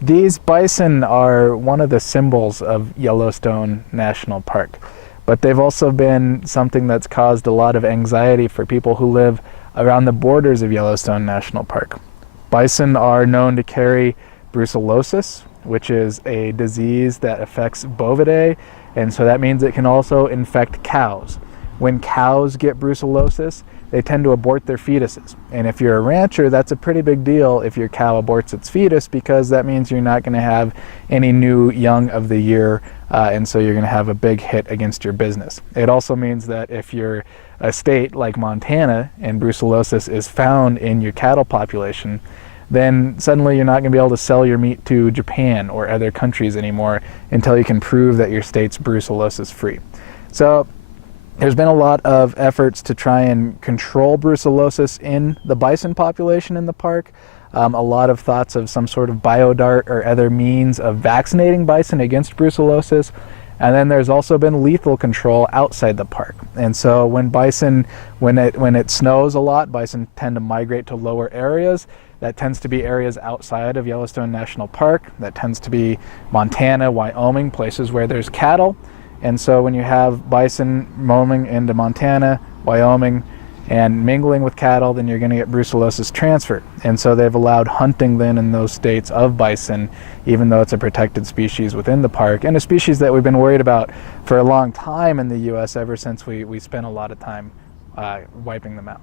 These bison are one of the symbols of Yellowstone National Park, but they've also been something that's caused a lot of anxiety for people who live around the borders of Yellowstone National Park. Bison are known to carry brucellosis, which is a disease that affects bovidae, and so that means it can also infect cows. When cows get brucellosis, they tend to abort their fetuses. And if you're a rancher, that's a pretty big deal if your cow aborts its fetus, because that means you're not going to have any new young of the year, and so you're going to have a big hit against your business. It also means that if you're a state like Montana and brucellosis is found in your cattle population, then suddenly you're not going to be able to sell your meat to Japan or other countries anymore until you can prove that your state's brucellosis free. So there's been a lot of efforts to try and control brucellosis in the bison population in the park. A lot of thoughts of some sort of biodart or other means of vaccinating bison against brucellosis. And then there's also been lethal control outside the park. And so when it snows a lot, bison tend to migrate to lower areas. That tends to be areas outside of Yellowstone National Park. That tends to be Montana, Wyoming, places where there's cattle. And so when you have bison roaming into Montana, Wyoming, and mingling with cattle, then you're going to get brucellosis transfer. And so they've allowed hunting then in those states of bison, even though it's a protected species within the park, and a species that we've been worried about for a long time in the U.S. ever since we spent a lot of time wiping them out.